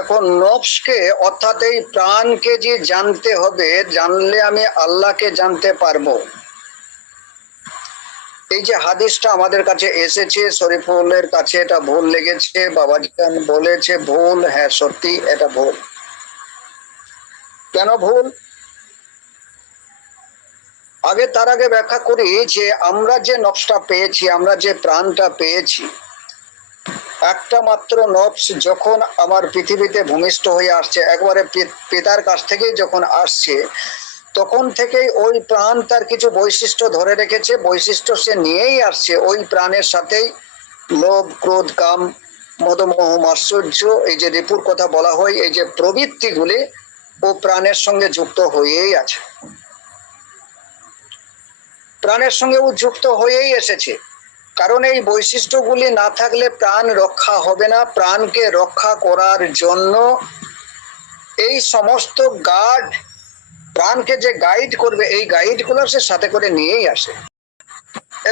এখন নফসকে অর্থাৎ এই প্রাণকে যে জানতে হবে, জানলে আমি আল্লাহকে জানতে পারবো। এই যে হাদিসটা আমাদের কাছে এসেছে, শরীফুলের কাছে এটা ভুল লেগেছে, বাবাজি বলেছে ভুল। হ্যাঁ, সত্যি এটা ভুল। কেন ভুল? তার আগে ব্যাখ্যা করি যে আমরা যে নফসটা পেয়েছি, আমরা যে প্রাণটা পেয়েছি, একটা মাত্র নফস যখন আমার পৃথিবীতে ভূমিষ্ঠ হয়ে আসছে, একবারে পিতার কাছ থেকেই যখন আসছে, তখন থেকেই ওই প্রাণ তার কিছু বৈশিষ্ট্য ধরে রেখেছে, বৈশিষ্ট্য সে নিয়েই আসছে। ওই প্রাণের সাথেই লোভ, ক্রোধ, কাম, মদমোহ, মাৎসর্য, এই যে রিপুর কথা বলা হয়, এই যে প্রবৃত্তিগুলি ও প্রাণের সঙ্গে যুক্ত হয়েই আছে, প্রাণের সঙ্গে ও যুক্ত হয়েই এসেছে। কারণ এই বৈশিষ্ট্যগুলি না থাকলে প্রাণ রক্ষা হবে না। প্রাণকে রক্ষা করার জন্য এই সমস্ত গার্ড, প্রাণকে যে গাইড করবে, এই গাইডগুলো সে সাথে করে নিয়েই আসে।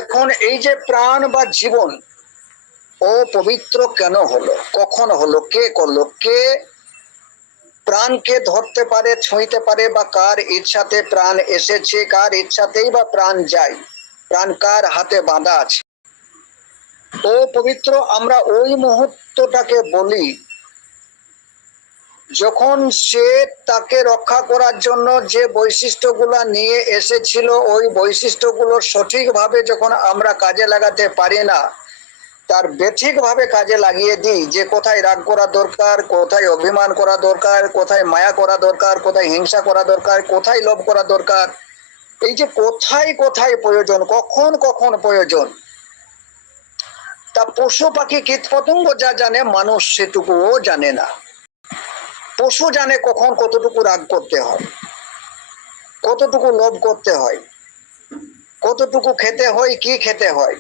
এখন এই যে প্রাণ বা জীবন ও পবিত্র কেন হলো, কখন হলো, কে করলো, কে প্রাণকে ধরতে পারে, ছুঁইতে পারে, বা কার ইচ্ছাতে প্রাণ এসেছে, কার ইচ্ছাতেই বা প্রাণ যায়, প্রাণ কার হাতে বাঁধা আছে। ও পবিত্র আমরা ওই মুহূর্তটাকে বলি যখন সে তাকে রক্ষা করার জন্য যে বৈশিষ্ট্যগুলো নিয়ে এসেছিল, ওই বৈশিষ্ট্যগুলো সঠিকভাবে যখন আমরা কাজে লাগাতে পারি না, তার বেঠিকভাবে কাজে লাগিয়ে দিই, যে কোথায় রাগ করা দরকার, কোথায় অভিমান করা দরকার, কোথায় মায়া করা দরকার, কোথায় হিংসা করা দরকার, কোথায় লোভ করা দরকার, এই যে কোথায় কোথায় প্রয়োজন, কখন কখন প্রয়োজন, তা পশু পাখি কীট পতঙ্গ যা জানে, মানুষ সেটুকুও জানে না। পশু জানে কখন কতটুকু রাগ করতে হয়, কতটুকু লোভ করতে হয়, কতটুকু খেতে হয়, কি খেতে হয়,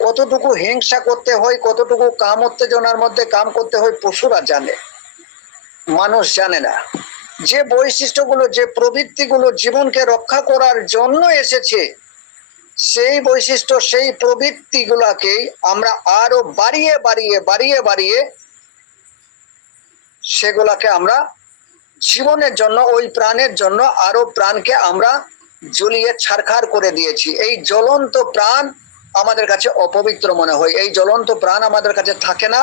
কতটুকু হিংসা করতে হয়, কতটুকু কাম উত্তেজনার মধ্যে কাম করতে হয়, পশুরা জানে, মানুষ জানে না। যে বৈশিষ্ট্যগুলো, যে প্রবৃত্তিগুলো জীবনকে রক্ষা করার জন্য এসেছে, সেই বৈশিষ্ট্য, সেই প্রবৃত্তিগুলাকেই আমরা আরো বাড়িয়ে বাড়িয়ে বাড়িয়ে বাড়িয়ে সেগুলাকে আমরা জীবনের জন্য, ওই প্রাণের জন্য আরো প্রাণকে আমরা জ্বলিয়ে ছারখার করে দিয়েছি। এই জ্বলন্ত প্রাণ আমাদের কাছে অপবিত্র মনে হয়, এই জ্বলন্ত প্রাণ আমাদের কাছে থাকে না,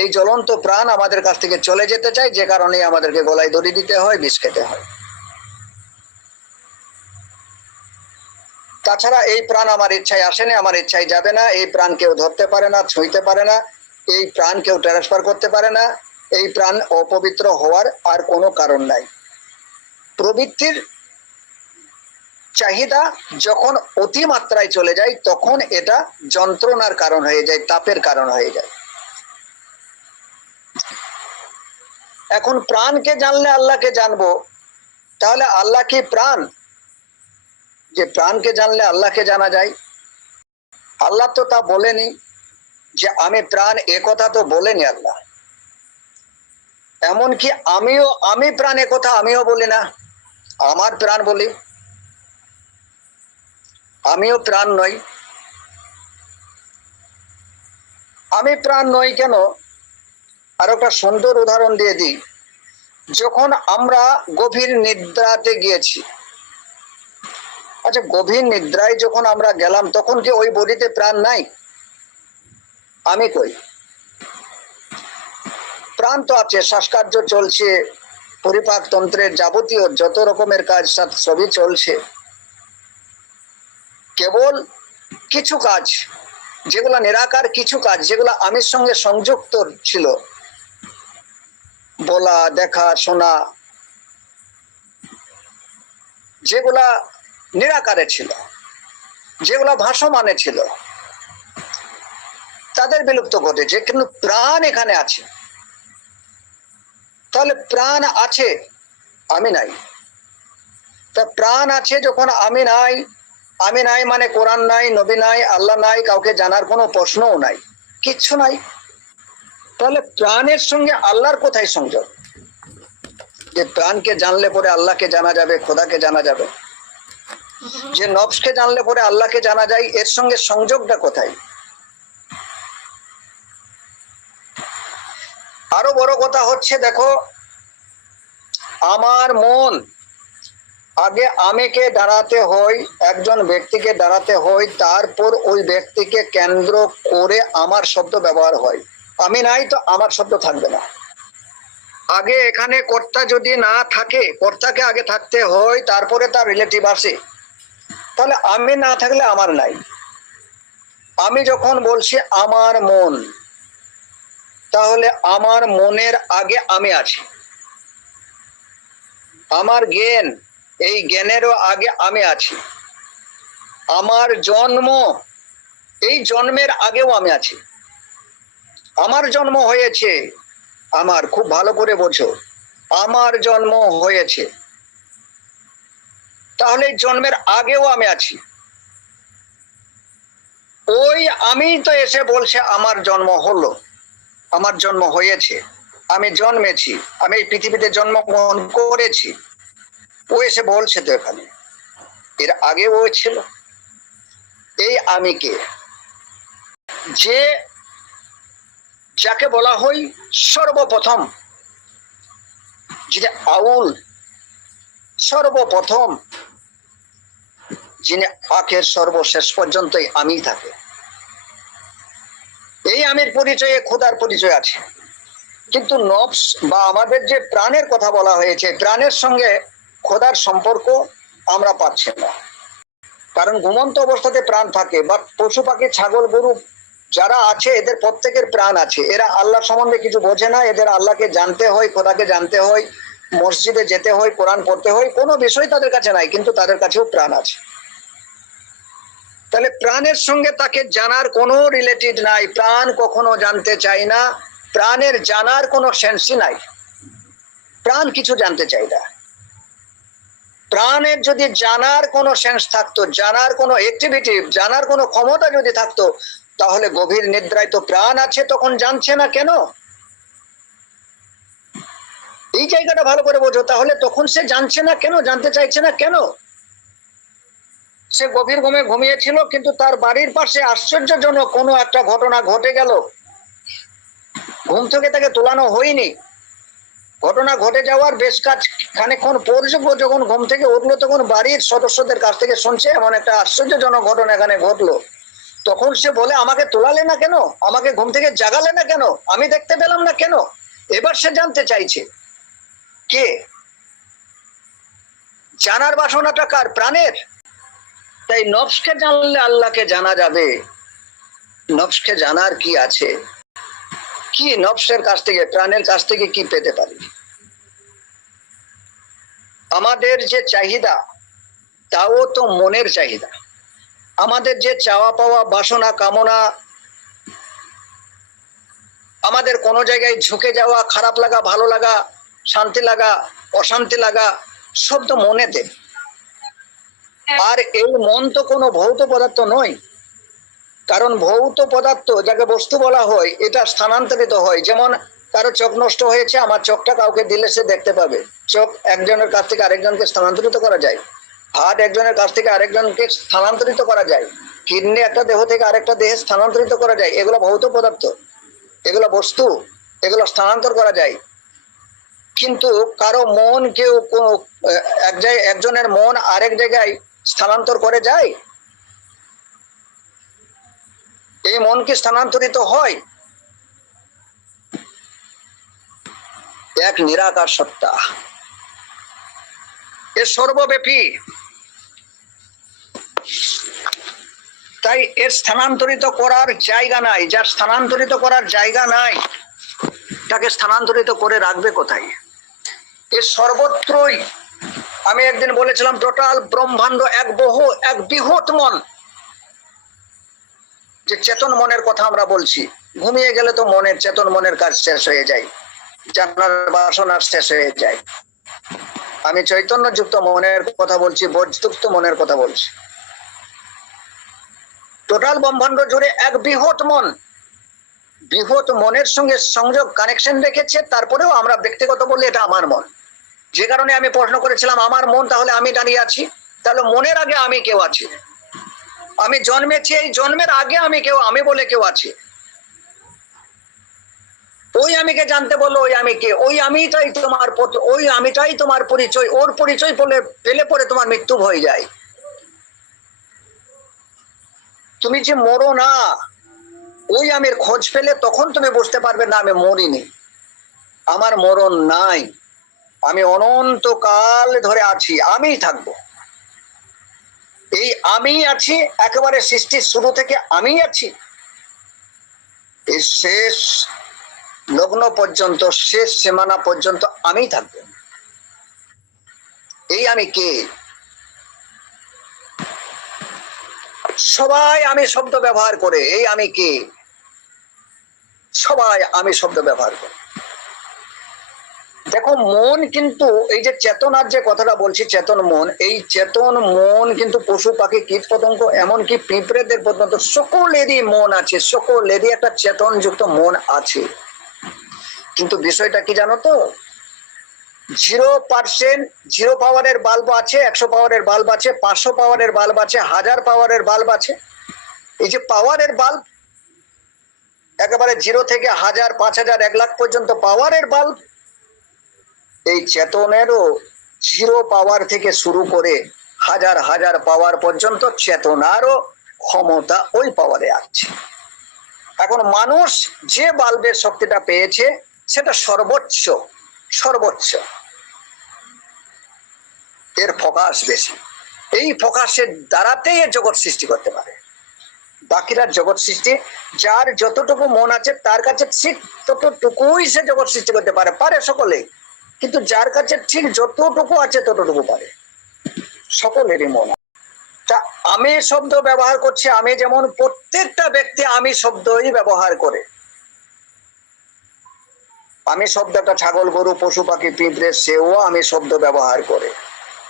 এই জ্বলন্ত প্রাণ আমাদের কাছ থেকে চলে যেতে চায়, যে কারণে আমাদেরকে গলায় দড়ি দিতে হয়, বিষ খেতে হয়। তাছাড়া এই প্রাণ আমার ইচ্ছায় আসে না, আমার ইচ্ছায় যাবে না, এই প্রাণ কেউ ধরতে পারে না, ছুঁইতে পারে না, এই প্রাণ কেউ ট্রান্সফার করতে পারে না, এই প্রাণ অপবিত্র হওয়ার আর কোনো কারণ নাই। প্রবৃত্তির চাহিদা যখন অতিমাত্রায় চলে যায়, তখন এটা যন্ত্রণার কারণ হয়ে যায়, তাপের কারণ হয়ে যায়। এখন প্রাণকে জানলে আল্লাহকে জানবো, তাহলে আল্লাহ কি প্রাণ, যে প্রাণকে জানলে আল্লাহকে জানা যায়? আল্লাহ তো তা বলেনি যে আমি প্রাণ, এ কথা তো বলেনি আল্লাহ। এমনকি আমি প্রাণ, এ কথা আমিও বলি না, আমার প্রাণ বলি, আমিও প্রাণ নই। আমি প্রাণ নই কেন? আর একটা সুন্দর উদাহরণ দিয়ে দিই। যখন আমরা গভীর নিদ্রাতে গিয়েছি, আচ্ছা, গভীর নিদ্রায় যখন আমরা গেলাম, তখন কি ওই বডিতে প্রাণ নাই? আমি কই, প্রাণ তো আছে, শ্বাসকার্য চলছে, পরিপাক তন্ত্রের যাবতীয় যত রকমের কাজ সবই চলছে। কেবল কিছু কাজ, যেগুলা নিরাকার, কিছু কাজ যেগুলা আমির সঙ্গে সংযুক্ত ছিল, বলা, দেখা, শোনা, যেগুলা নিরাকারে ছিল, যেগুলা ভাসমানে ছিল, তাদের বিলুপ্ত ঘটেছে, কিন্তু প্রাণ এখানে আছে। তাহলে প্রাণ আছে, আমি নাই। তা প্রাণ আছে যখন আমি নাই, আমি নাই মানে কোরআন নাই, নবী নাই, আল্লাহ নাই, কাউকে জানার কোনো প্রশ্নও নাই, কিচ্ছু নাই। তাহলে প্রাণের সঙ্গে আল্লাহর কোথায় সংযোগ? যে প্রাণকে জানলে পরে আল্লাহকে জানা যাবে, খোদাকে জানা যাবে, যে নফসকে জানলে পরে আল্লাহকে জানা যায়, এর সঙ্গে সংযোগটা কোথায়? আরো বড় কথা হচ্ছে, দেখো, আমার মন আগে আমিকে দাঁড়াতে হয়, একজন ব্যক্তিকে দাঁড়াতে হয়, তারপর ওই ব্যক্তিকে কেন্দ্র করে আমার শব্দ ব্যবহার হয়। আমি নাই তো আমার শব্দ থাকবে না। আগে এখানে কর্তা যদি না থাকে, কর্তাকে আগে থাকতে হয়, তারপরে তার রিলেটিভ আসে। তাহলে আমি না থাকলে আমার নাই। আমি যখন বলছি আমার মন, তাহলে আমার মনের আগে আমি আছি। আমার জ্ঞান, এই জ্ঞানেরও আগে আমি আছি। আমার জন্ম, এই জন্মের আগেও আমি আছি। আমার জন্ম হয়েছে, আমার, খুব ভালো করে বোঝো, আমার জন্ম হয়েছে, তাহলে জন্মের আগেও আমি আছি। ওই আমি তো এসে বলছে আমার জন্ম হলো, আমার জন্ম হয়েছে, আমি জন্মেছি, আমি এই পৃথিবীতে জন্মগ্রহণ করেছি। ও এসে বলছে তো এখানে, এর আগে ও ছিল। এই আমিকে, যে যাকে বলা হয় সর্বপ্রথম, যিনি আউল, সর্বপ্রথম, যিনি আখের সর্বশেষ পর্যন্তই আমি থাকে। এই আমির পরিচয়ে খোদার পরিচয় আছে। কিন্তু নফস বা আমাদের যে প্রাণের কথা বলা হয়েছে, প্রাণের সঙ্গে খোদার সম্পর্ক আমরা পাচ্ছি না। কারণ ঘুমন্ত অবস্থাতে প্রাণ থাকে, বা পশু পাখি ছাগল গরু যারা আছে, এদের প্রত্যেকের প্রাণ আছে। এরা আল্লাহ সম্বন্ধে কিছু বোঝে না, এদের আল্লাহকে জানতে হয়, খোদাকে জানতে হয়, মসজিদে যেতে হয়, কোরআন পড়তে হয়, কোনো বিষয় তাদের কাছে নাই, কিন্তু তাদের কাছেও প্রাণ আছে। তাহলে প্রাণের সঙ্গে তাকে জানার কোনো রিলেটেড নাই, প্রাণ কখনো জানতে চায় না, প্রাণের জানার কোনো সেন্সই নাই, প্রাণ কিছু জানতে চাই না। প্রাণের যদি জানার কোনো সেন্স থাকতো, জানার কোনো অ্যাক্টিভিটি, জানার কোনো ক্ষমতা যদি থাকতো, তাহলে গভীর নিদ্রায় তো প্রাণ আছে, তখন জানছে না কেন? এই জায়গাটা ভালো করে বোঝো। তাহলে তখন সে জানছে না কেন, জানতে চাইছে না কেন? সে গভীর ঘুমে ঘুমিয়েছিল, কিন্তু তার বাড়ির পাশে আশ্চর্যজনক কোনো একটা ঘটনা ঘটে গেল, ঘুম থেকে তাকে তোলানো হয়নি। ঘটনা ঘটে যাওয়ার বেশ খানিকক্ষণ পর যখন ঘুম থেকে উঠলো, তখন বাড়ির সদস্যদের কাছ থেকে শুনছে এমন একটা আশ্চর্যজনক ঘটনা এখানে ঘটলো। তখন সে বলে, আমাকে তোলালে না কেন, আমাকে ঘুম থেকে জাগালে না কেন, আমি দেখতে পেলাম না কেন? এবার সে জানতে চাইছে। কে? জানার বাসনাটা কার? প্রাণের। তাই নফসকে জানলে আল্লাহকে জানা যাবে। নফসকে জানার কি আছে? কি নফসের কাছ থেকে, প্রাণের কাছ থেকে কি পেতে পারি? আমাদের যে চাহিদা, তাও তো মনের চাহিদা। আমাদের যে চাওয়া পাওয়া, বাসনা, কামনা, আমাদের কোনো জায়গায় ঝুঁকে যাওয়া, খারাপ লাগা, ভালো লাগা, শান্তি লাগা, অশান্তি লাগা, সব তো মনেতে। আর এই মন তো কোনো ভৌত পদার্থ নয়। কারণ ভৌত পদার্থ, যাকে বস্তু বলা হয়, এটা স্থানান্তরিত হয়। যেমন কারো চোখ নষ্ট হয়েছে, আমার চোখটা কাউকে দিলে সে দেখতে পাবে। চোখ একজনের কাছ থেকে আরেকজনকে স্থানান্তরিত করা যায়, হাত একজনের কাছ থেকে আরেকজনকে স্থানান্তরিত করা যায়, কিডনি একটা দেহ থেকে আরেকটা দেহে স্থানান্তরিত করা যায়। এগুলো ভৌত পদার্থ, এগুলো বস্তু, এগুলো স্থানান্তর করা যায়। কিন্তু কারো মন, কেউ একজনের মন আরেক জায়গায় স্থানান্তর করে যায়? এই মন কি স্থানান্তরিত হয়? এক নিরাকার সত্তা, এ সর্বব্যাপী। তাই এর স্থানান্তরিত করার জায়গা নাই। যার স্থানান্তরিত করার জায়গা নাই, তাকে স্থানান্তরিত করে রাখবে কোথায়? এর সর্বত্রই। আমি একদিন বলেছিলাম, টোটাল ব্রহ্মাণ্ড এক বৃহৎ মন। যে চেতন মনের কথা আমরা বলছি, ঘুমিয়ে গেলে তো মনের, চেতন মনের কাজ শেষ হয়ে যায়, জানার বাসনার শেষ হয়ে যায়। আমি চৈতন্য যুক্ত মনের কথা বলছি, বৈযুক্ত মনের কথা বলছি। টোটাল ব্রহ্মাণ্ড জুড়ে এক বৃহৎ মন, বৃহৎ মনের সঙ্গে সংযোগ, কানেকশন রেখেছে। তারপরেও আমরা ব্যক্তিগত বললে এটা আমার মন। যে কারণে আমি প্রশ্ন করেছিলাম, আমার মন, তাহলে আমি দাঁড়িয়ে আছি, তাহলে মনের আগে আমি কেউ আছে? আমি জন্মেছি, এই জন্মের আগে আমি কেউ, আমি বলে কেউ আছে? ওই আমিকে জানতে বলো ওই আমি কে, ওই আমিটাই তোমার ওই আমিটাই তোমার পরিচয়, ওর পরিচয় পেলে পরে তোমার মৃত্যু হয়ে যায়। তুমি যে মরো না, ওই আমির খোঁজ পেলে তখন তুমি বুঝতে পারবে না আমি মরিনি, আমার মরণ নাই, আমি অনন্তকাল ধরে আছি, আমিই থাকবো। এই আমি আছি, একেবারে সৃষ্টির শুরু থেকে আমি আছি, এই শেষ লগ্ন পর্যন্ত, শেষ সীমানা পর্যন্ত আমি থাকবো। এই আমি কে? সবাই আমি শব্দ ব্যবহার করে, এই আমি কে, সবাই আমি শব্দ ব্যবহার করে। দেখো মন কিন্তু, এই যে চেতনার যে কথাটা বলছি, চেতন মন, এই চেতন মন কিন্তু পশু পাখি কীট পতঙ্গ এমনকি পিঁপড়েদের পর্যন্ত সকলেরই মন আছে, সকলেরই একটা চেতন যুক্ত মন আছে। কিন্তু বিষয়টা কি জানো তো, 0%, 0 পাওয়ারের বাল্ব আছে, 100 পাওয়ারের বাল্ব আছে, 500 পাওয়ারের বাল্ব আছে, 1000 পাওয়ারের বাল্ব আছে। এই যে পাওয়ারের বাল্ব, একেবারে 0 থেকে 1000, 5000, 1 লাখ পর্যন্ত পাওয়ারের বাল্ব, এই চেতনেরও 0 পাওয়ার থেকে শুরু করে 1000 পাওয়ার পর্যন্ত চেতনারও ক্ষমতা ওই পাওয়ারে আছে। এখন মানুষ যে বাল্বের শক্তিটা পেয়েছে সেটা সর্বোচ্চ, সর্বোচ্চ, এর ফোকাস বেশি, এই ফোকাসের দ্বারাতেই এর জগৎ সৃষ্টি করতে পারে। বাকিরা জগৎ সৃষ্টি, যার যতটুকু মন আছে তার কাছে ঠিক ততটুকুই সে জগৎ সৃষ্টি করতে পারে, পারে সকলেই, কিন্তু যার কাছে ঠিক যতটুকু আছে ততটুকু পারে, সকলেরই মন। তা আমি শব্দ ব্যবহার করছি, আমি যেমন প্রত্যেকটা ব্যক্তি আমি শব্দই ব্যবহার করে। আমি শব্দটা ছাগল গরু পশু পাখি পিঁপড়ে সেও আমি শব্দ ব্যবহার করে।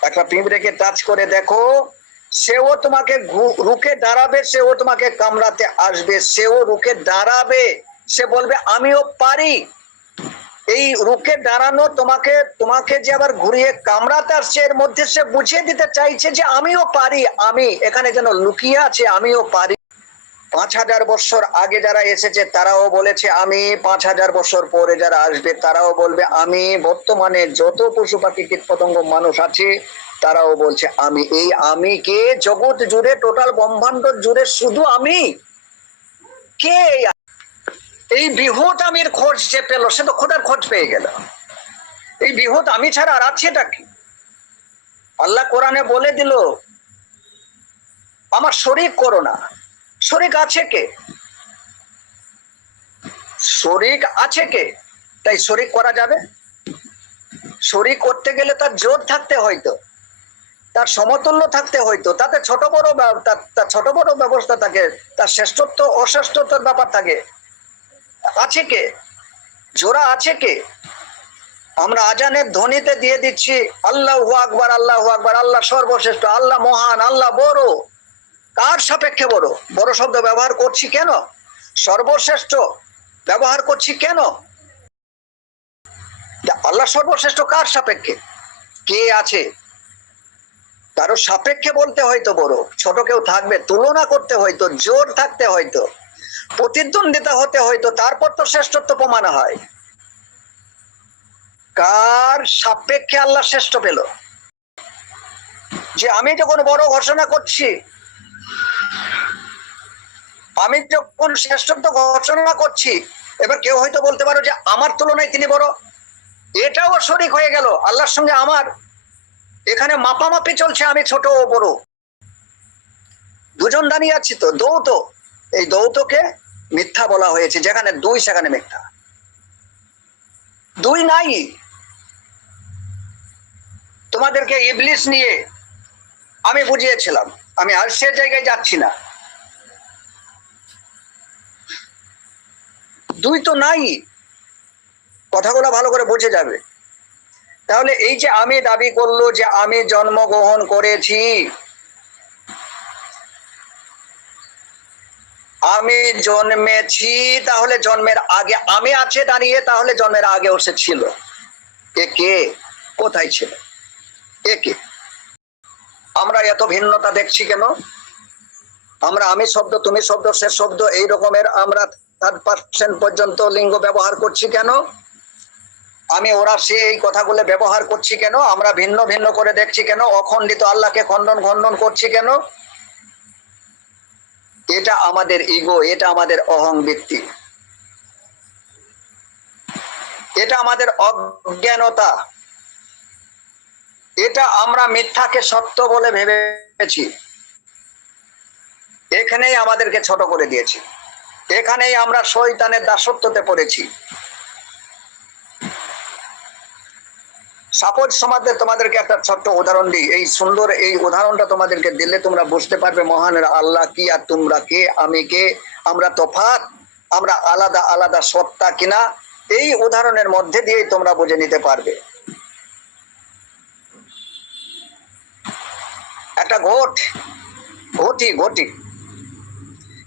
একটা পিঁপড়েকে টাচ করে দেখো, সেও তোমাকে রুখে দাঁড়াবে, সেও তোমাকে কামড়াতে আসবে, সেও রুখে দাঁড়াবে, সে বলবে আমিও পারি। এই রুখে দাঁড়ানো তোমাকে তোমাকে যে আবার ঘুরিয়ে কামড়াতে আসছে, এর মধ্যে সে বুঝিয়ে দিতে চাইছে যে আমিও পারি, আমি এখানে যেন লুকিয়ে আছে, আমিও পারি। 5000 বছর আগে যারা এসেছে তারাও বলেছে আমি, 5000 বছর পরে যারা আসবে তারাও বলবে আমি, বর্তমানে যত পশু পাখি কীট পতঙ্গ মানুষ আছে তারাও বলছে আমি। এই আমি কে? জগৎ জুড়ে, টোটাল ব্রহ্মাণ্ড জুড়ে শুধু আমি কে? এই বৃহৎ আমির খোঁজ যে পেল সে তো খোদার খোঁজ পেয়ে গেল। এই বৃহৎ আমি ছাড়া আর আছেটা কি? আল্লাহ কোরআনে বলে দিল আমার শরীক করো না। শরীক আছে কে? শরীক আছে কে? তাই শরীক করা যাবে? শরীক করতে গেলে তার জোর থাকতে হয়তো, তার সমতুল্য থাকতে হয়তো, তাতে ছোট বড় তার ছোট বড় ব্যবস্থা থাকে, তার শ্রেষ্ঠত্ব অশ্রেষ্ঠত্বের ব্যাপার থাকে। আছে কে? জোড়া আছে কে? আমরা আজানের ধ্বনিতে দিয়ে দিচ্ছি আল্লাহু আকবার, আল্লাহু আকবার, আল্লাহ সর্বশ্রেষ্ঠ, আল্লাহ মহান, আল্লাহ বড়। কার সাপেক্ষে বড়? বড় শব্দ ব্যবহার করছি কেন? সর্বশ্রেষ্ঠ ব্যবহার করছি কেন? আল্লাহ সর্বশ্রেষ্ঠ কার সাপেক্ষে? কে আছে? কারো সাপেক্ষে বলতে হয়তো বড়, ছোট কেউ থাকবে, তুলনা করতে হয়তো, জোর থাকতে হয়তো, প্রতিদ্বন্দ্বিতা হতে হয়তো, তারপর তো শ্রেষ্ঠত্ব প্রমাণ হয়। কার সাপেক্ষে আল্লাহ শ্রেষ্ঠ পেল? যে আমি যখন বড় ঘোষণা করছি, আমি যখন শ্রেষ্ঠত্ব ঘোষণা করছি, এবার কেউ হয়তো বলতে পারো যে আমার তুলনায় তিনি বড়, এটাও শরীক হয়ে গেল আল্লাহর সঙ্গে আমার। এখানে মাপামাপি চলছে, আমি ছোট ও বড়, দুজন দাঁড়িয়ে আছি তো, দৌত। এই দৌতকে মিথ্যা বলা হয়েছে, যেখানে দুই সেখানে মিথ্যা, দুই নাই। তোমাদেরকে ইবলিস নিয়ে আমি বুঝিয়েছিলাম, আমি আর সে জায়গায় যাচ্ছি না। দুই তো নাই, কথাগুলো ভালো করে বুঝে যাবে। তাহলে এই যে আমি দাবি করলো যে আমি জন্মগ্রহণ করেছি, আমি জন্মেছি, তাহলে জন্মের আগে আমি আছে দাঁড়িয়ে, তাহলে জন্মের আগেও সে ছিল। এ কে? কোথায় ছিল? এ কে? আমরা এত ভিন্নতা দেখছি কেন? আমরা আমি শব্দ, তুমি শব্দ, সে শব্দ, এই রকমের আমরা 3% পর্যন্ত লিঙ্গ ব্যবহার করছি কেন? আমি ওরা সে এই কথাগুলো ব্যবহার করছি কেন? আমরা ভিন্ন ভিন্ন করে দেখছি কেন? অখণ্ডিত আল্লাহকে খণ্ডন করছি কেন? এটা আমাদের ইগো, এটা আমাদের অহংবৃত্তি, এটা আমাদের অজ্ঞানতা, এটা আমরা মিথ্যাকে সত্য বলে ভেবেছি। এখানেই আমাদেরকে ছোট করে দিয়েছি, এখানেই আমরা শয়তানের দাসত্বতে পড়েছি। সাপোজ সমাজে তোমাদেরকে একটা ছোট্ট উদাহরণ দিই। এই সুন্দর এই উদাহরণটা তোমাদেরকে দিলে তোমরা বুঝতে পারবে মহানের আল্লাহ কি আর তোমরা কে, আমি কে, আমরা তফাৎ, আমরা আলাদা আলাদা সত্তা কিনা। এই উদাহরণের মধ্যে দিয়েই তোমরা বুঝে নিতে পারবে। একটা ঘটি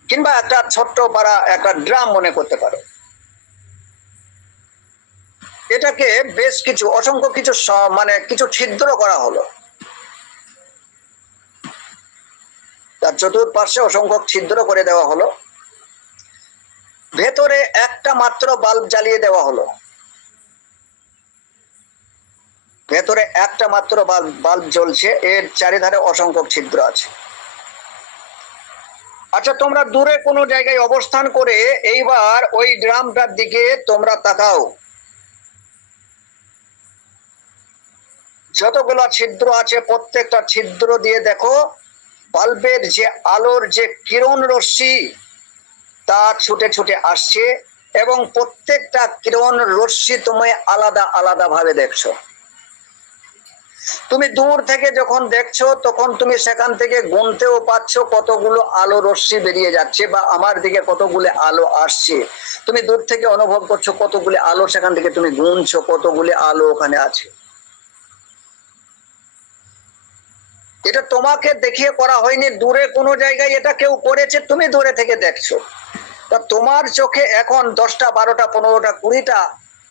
কিংবা একটা ছোট্ট পাড়া একটা ড্রাম মনে করতে পারো। এটাকে বেশ কিছু অসংখ্য কিছু মানে কিছু ছিদ্র করা হলো, তার চতুর্পার্শ্বে অসংখ্য ছিদ্র করে দেওয়া হলো, ভেতরে একটা মাত্র বাল্ব জ্বালিয়ে দেওয়া হলো, ভেতরে একটা মাত্র বাল্ব জ্বলছে, এর চারিধারে অসংখ্য ছিদ্র আছে। আচ্ছা, তোমরা দূরে কোনো জায়গায় অবস্থান করে এইবার ওই ড্রামটার দিকে তোমরা তাকাও। যতগুলো ছিদ্র আছে প্রত্যেকটা ছিদ্র দিয়ে দেখো বাল্বের যে আলোর যে কিরণ রশ্মি তা ছুটে ছুটে আসছে, এবং প্রত্যেকটা কিরণ রশ্মি তুমি আলাদা আলাদা ভাবে দেখছো। তুমি দূর থেকে যখন দেখছো তখন তুমি সেখান থেকে গুনতেও পাচ্ছো কতগুলো আলো রশ্মি বেরিয়ে যাচ্ছে, বা আমার দিকে কতগুলো আলো আসছে। তুমি দূর থেকে অনুভব করছো কতগুলো আলো, সেখান থেকে তুমি গুনছো কতগুলো আলো ওখানে আছে। এটা তোমাকে দেখিয়ে করা হয়নি, দূরে কোনো জায়গায় এটা কেউ করেছে, তুমি দূরে থেকে দেখছো। তা তোমার চোখে এখন 10টা 12টা 15টা 20টা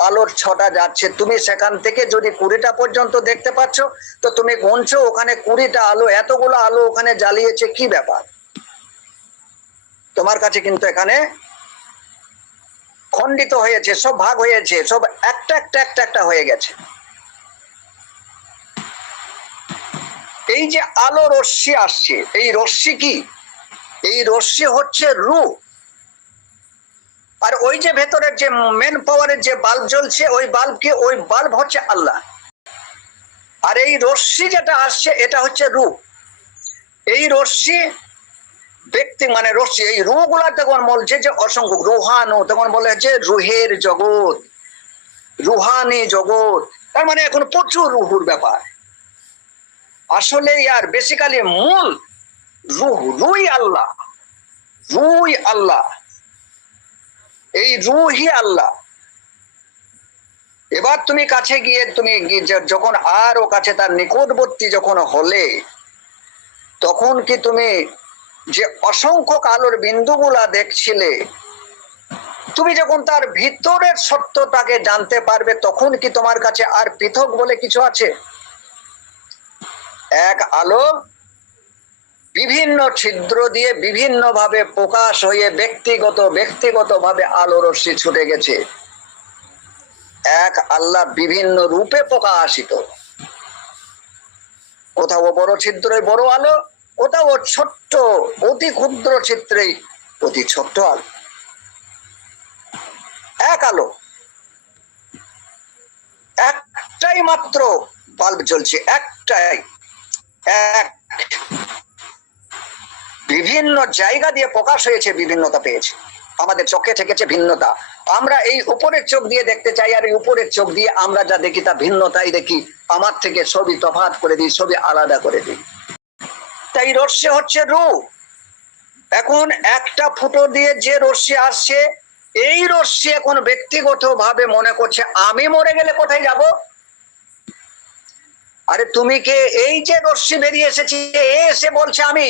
আলোর ছটা যাচ্ছে, তুমি সেখান থেকে যদি 20টা পর্যন্ত দেখতে পাচ্ছ তো তুমি গুনছো ওখানে 20টা আলো, এতগুলো আলো ওখানে জ্বালিয়েছে, কি ব্যাপার? তোমার কাছে কিন্তু এখানে খণ্ডিত হয়েছে, সব ভাগ হয়েছে, সব একটা একটা একটা একটা হয়ে গেছে। এই যে আলো রশ্মি আসছে, এই রশ্মি কি? এই রশ্মি হচ্ছে রূহ। আর ওই যে ভেতরের যে মেন পাওয়ারের যে বাল্ব জ্বলছে, ওই বাল্ব হচ্ছে আল্লাহ। আর এই রশ্মি যেটা আসছে এটা হচ্ছে রূহ। এই রশ্মি ব্যক্তি মানে রশ্মি, এই রূহ গুলা তখন বলছে যে অসংখ্য রুহানো, তখন বলে যে রুহের জগৎ, রুহানি জগৎ, তার মানে এখন প্রচুর রুহুর ব্যাপার। আসলে আর বেসিক্যালি মূল রুই আল্লাহ, রুই আল্লাহ, এই রুহি আল্লাহ। এবার তুমি কাছে গিয়ে তুমি যখন আরো কাছে তার নিকটবর্তী যখন হলে, তখন কি তুমি যে অসংখ্য আলোর বিন্দুগুলা দেখছিলে, তুমি যখন তার ভিতরের সত্যটাকে জানতে পারবে, তখন কি তোমার কাছে আর পৃথক বলে কিছু আছে? এক আলো বিভিন্ন ছিদ্র দিয়ে বিভিন্ন ভাবে প্রকাশ হয়ে ব্যক্তিগত ভাবে আলো রশ্মি ছুটে গেছে। এক আল্লাহ বিভিন্ন রূপে প্রকাশিত, কোথাও বড় ছিদ্রে বড় আলো, কোথাও ছোট্ট অতি ক্ষুদ্র ছিদ্রেই অতি ছোট্ট আলো। এক আলো, একটাই মাত্র বাল্ব জ্বলছে, একটাই, এক বিভিন্ন জায়গা দিয়ে প্রকাশ হয়েছে, বিভিন্নতা পেয়েছে, আমাদের চোখে ঠেকেছে ভিন্নতা। আমরা এই উপরের চোখ দিয়ে দেখতে চাই, আর এই উপরের চোখ দিয়ে আমরা যা দেখি তা ভিন্নতাই দেখি, আমার থেকে সবই তফাৎ করে দিই, সবই আলাদা করে দিই। তাই রশ্মি হচ্ছে রূহ। এখন একটা ফুটো দিয়ে যে রশ্মি আসছে, এই রশ্মি এখন ব্যক্তিগত ভাবে মনে করছে আমি মরে গেলে কোথায় যাব? আরে তুমি কে? এই যে রশ্মি বেরিয়ে এসেছে, এসে বলছে আমি।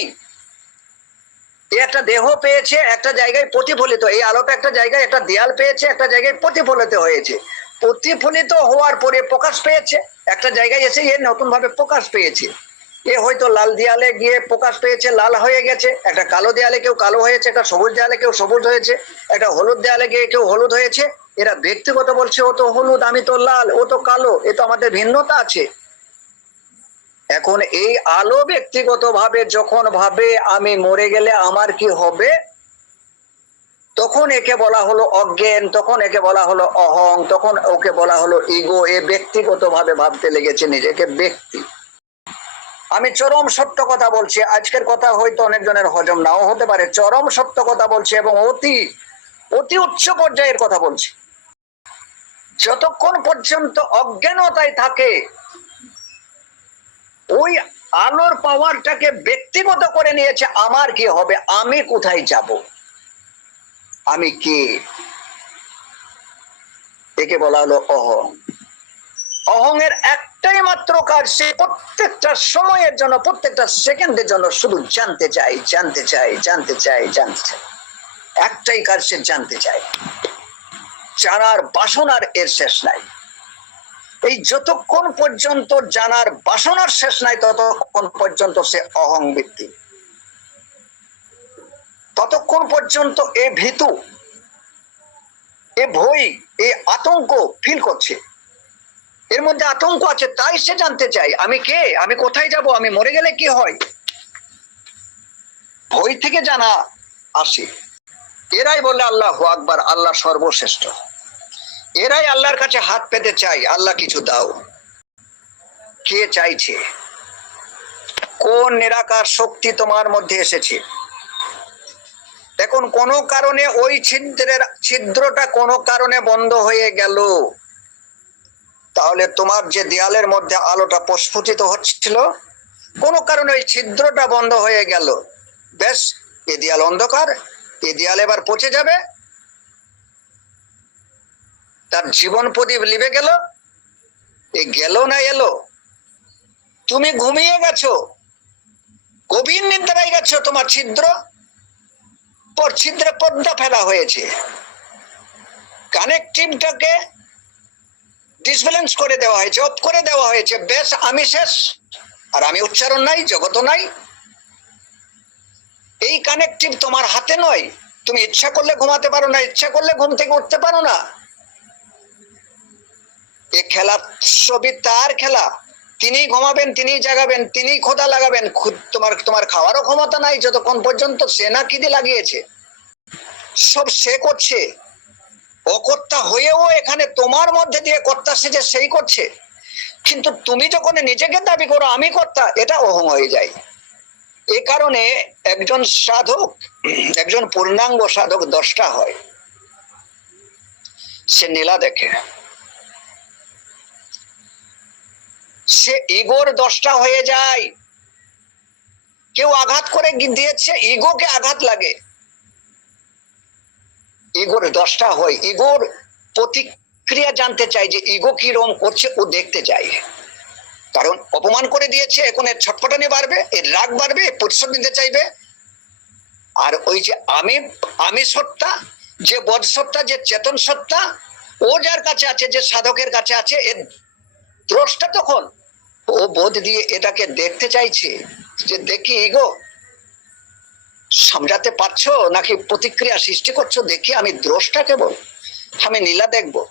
একটা দেহ পেয়েছে, একটা জায়গায় প্রতিফলিত, এই আলোটা একটা জায়গায় একটা দেয়াল পেয়েছে, একটা জায়গায় প্রতিফলিত হয়েছে, প্রতিফলিত হওয়ার পরে প্রকাশ পেয়েছে, একটা জায়গায় এসে এর নতুন ভাবে প্রকাশ পেয়েছে। এ হয়তো লাল দেয়ালে গিয়ে প্রকাশ পেয়েছে, লাল হয়ে গেছে, একটা কালো দেয়ালে কেউ কালো হয়েছে, একটা সবুজ দেয়ালে কেউ সবুজ হয়েছে, একটা হলুদ দেয়ালে গিয়ে কেউ হলুদ হয়েছে। এরা ব্যক্তিগত বলছে ও তো হলুদ, আমি তো লাল, ও তো কালো, এ তো আমাদের ভিন্নতা আছে। এখন এই আলো ব্যক্তিগত ভাবে যখন ভাবে আমি মরে গেলে আমার কি হবে, তখন একে বলা হলো অজ্ঞান, তখন একে বলা হলো অহং, তখন ওকে বলা হলো ইগো। এ ব্যক্তিগত ভাবে ভাবতে লেগেছে নিজেকে ব্যক্তি। আমি চরম সত্য কথা বলছি, আজকের কথা হয়তো অনেকজনের হজম নাও হতে পারে, চরম সত্য কথা বলছি এবং অতি অতি উচ্চ পর্যায়ের কথা বলছি। যতক্ষণ পর্যন্ত অজ্ঞানতায় থাকে, ওই আলোর পাওয়ারটাকে ব্যক্তিগত করে নিয়েছে, আমার কি হবে, আমি কোথায় যাব, আমি কে, একে বলা হলো অহং। অহং এর একটাই মাত্র কাজ, সে প্রত্যেকটা সময়ের জন্য, প্রত্যেকটা সেকেন্ডের জন্য শুধু জানতে চাই, জানতে চাই, জানতে চাই, জানতে চাই। একটাই কাজ, সে জানতে চায়। জানার বাসনার এর শেষ নাই। এই যতক্ষণ পর্যন্ত জানার বাসনার শেষ নাই, ততক্ষণ পর্যন্ত সে অহং ব্যক্তি। ততক্ষণ পর্যন্ত এ ভীতু, এ ভয়, এ আতঙ্ক ফিল করছে, এর মধ্যে আতঙ্ক আছে, তাই সে জানতে চায় আমি কে, আমি কোথায় যাব, আমি মরে গেলে কি হয়। ভয় থেকে জানা আসে। এরাই বলে আল্লাহু আকবার, আল্লাহ সর্বশ্রেষ্ঠ। এরাই আল্লাহর কাছে হাত পেতে চাই, আল্লাহ কিছু দাও। কে চাইছে? কোন নিরাকার শক্তি তোমার মধ্যে এসেছে? এখন কোন কারণে ওই ছিদ্রটা কোন কারণে বন্ধ হয়ে গেল, তাহলে তোমার যে দেয়ালের মধ্যে আলোটা প্রস্ফুটিত হচ্ছিল, কোন কারণে ওই ছিদ্রটা বন্ধ হয়ে গেল, বেশ, এ দেয়াল অন্ধকার, এ দেয়াল এবার পচে যাবে, তার জীবন প্রদীপ লিবে গেল। এ গেল না এলো? তুমি ঘুমিয়ে গেছো, গভীর নিদ্রায় গেছো, তোমার ছিদ্রে পর্দা ফেলা হয়েছে, কানেকটিভটাকে ডিসব্যালেন্স করে দেওয়া হয়েছে, অফ করে দেওয়া হয়েছে, বেশ, আমি শেষ, আর আমি উচ্চারণ নাই, জগৎ নাই। এই কানেকটিভ তোমার হাতে নয়, তুমি ইচ্ছা করলে ঘুমাতে পারো না, ইচ্ছা করলে ঘুম থেকে উঠতে পারো না। এ খেলা সবই তার খেলা, তিনি ঘুমাবেন, তিনি জাগাবেন, তিনি খোদা লাগাবেন। তোমার খাওয়ারও ক্ষমতা নাই যতক্ষণ পর্যন্ত সে না খিদে লাগিয়েছে। সব সে করছে, অকর্তা হয়েও এখানে তোমার মধ্যে দিয়ে কর্তা সেজে সেই করছে। কিন্তু তুমি যখন নিজেকে দাবি করো আমি কর্তা, এটা অহং হয়ে যায়। এ কারণে একজন সাধক, একজন পূর্ণাঙ্গ সাধক 10টা হয়। সে নীলা দেখে, সে ইগোর 10টা হয়ে যায়। কেউ আঘাত করে দিয়েছে, ইগোকে আঘাত লাগে, ইগোর 10টা হয়। ইগোর প্রতিক্রিয়া জানতে চাই যে ইগো কি রকম করছে, ও দেখতে চায়। কারণ অপমান করে দিয়েছে, এখন এর ছটফটানি বাড়বে, এর রাগ বাড়বে, প্রতিশোধ নিতে চাইবে। আর ওই যে আমি সত্তা, যে বোধ সত্তা, যে চেতন সত্তা, ও যার কাছে আছে, যে সাধকের কাছে আছে, এর দ্রষ্টা, তখন ও বোধ দিয়ে এটাকে দেখতে চাইছে যে দেখি ইগো সামলাতে পারছো নাকি প্রতিক্রিয়া সৃষ্টি করছো, দেখি আমি দ্রষ্টা, কেবল আমি নীলা দেখবো।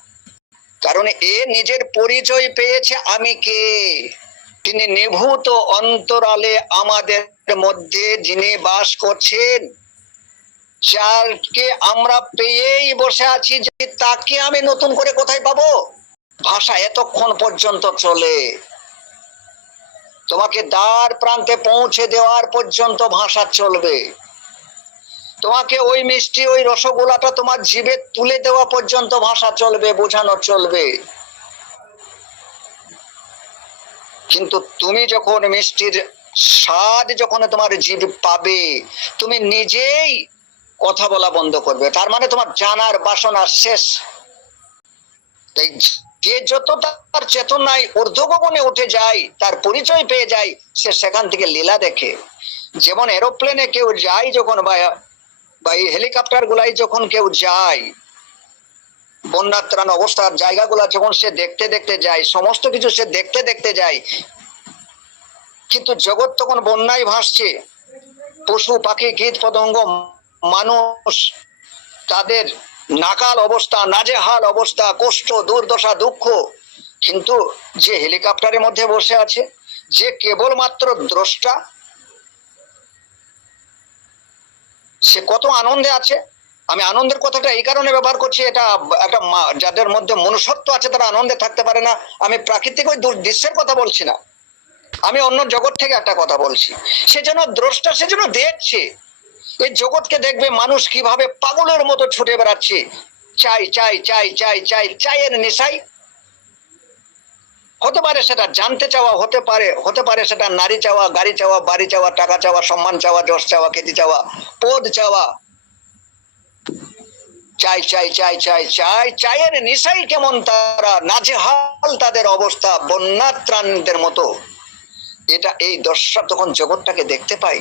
কারণ এ নিজের পরিচয় পেয়েছে আমি কে। তিনি নিভূত অন্তরালে আমাদের মধ্যে যিনি বাস করছেন, যাকে আমরা পেয়েই বসে আছি, যে তাকে আমি নতুন করে কোথায় পাবো। ভাষা এতক্ষণ পর্যন্ত চলে, তোমাকে দ্বার প্রান্তে পৌঁছে দেওয়ার পর্যন্ত ভাষা চলবে, তোমাকে ওই মিষ্টি, ওই রসগোল্লাটা তোমার জিভে তুলে দেওয়া পর্যন্ত ভাষা চলবে, বোঝানো চলবে। কিন্তু তুমি যখন মিষ্টির স্বাদ যখন তোমার জিভ পাবে, তুমি নিজেই কথা বলা বন্ধ করবে। তার মানে তোমার জানার বাসনা শেষ। তাই যে যত তার চেতনায় ঊর্ধ্বগগনে উঠে যায়, তার পরিচয় পেয়ে যায়, সে সেখান থেকে লীলা দেখে। যেমন এরোপ্লেনে কেউ যায় যখন, বা এই হেলিকপ্টার গুলাই যখন কেউ যায়, বন্যাত্রাণ অবস্থার জায়গাগুলা যখন সে দেখতে দেখতে যায়, সমস্ত কিছু সে দেখতে দেখতে যায়, কিন্তু জগৎ তখন বন্যায় ভাসছে, পশু পাখি কীট পতঙ্গ মানুষ, তাদের নাকাল অবস্থা, নাজেহাল অবস্থা, কষ্ট, দুর্দশা, দুঃখ। কিন্তু যে হেলিকপ্টারের মধ্যে বসে আছে, যে কেবলমাত্র দ্রষ্টা, সে কত আনন্দে আছে। আমি আনন্দের কথাটা এই কারণে ব্যবহার করছি, এটা একটা যাদের মধ্যে মনুষ্যত্ব আছে তারা আনন্দে থাকতে পারে না। আমি প্রাকৃতিক ওই দৃশ্যের কথা বলছি না, আমি অন্য জগৎ থেকে একটা কথা বলছি। সে যেন দ্রষ্টা, সে যেন দেখছে এই জগৎকে, দেখবে মানুষ কিভাবে পাগলের মতো ছুটে বেড়াচ্ছে, চাই চাই চাই চাই চাই, চাইয়ের নেশাই। হতে পারে সেটা জানতে চাওয়া, হতে পারে সেটা নারী চাওয়া, গাড়ি চাওয়া, বাড়ি চাওয়া, টাকা চাওয়া, সম্মান চাওয়া, যশ চাওয়া, খ্যাতি চাওয়া, পদ চাওয়া। চাই চাই চাই চাই চাই, চাইয়ের নেশাই কেমন তারা নাজেহাল, তাদের অবস্থা বন্যাত্রাণীদের মতো। এটা এই দর্শক তখন জগৎটাকে দেখতে পাই।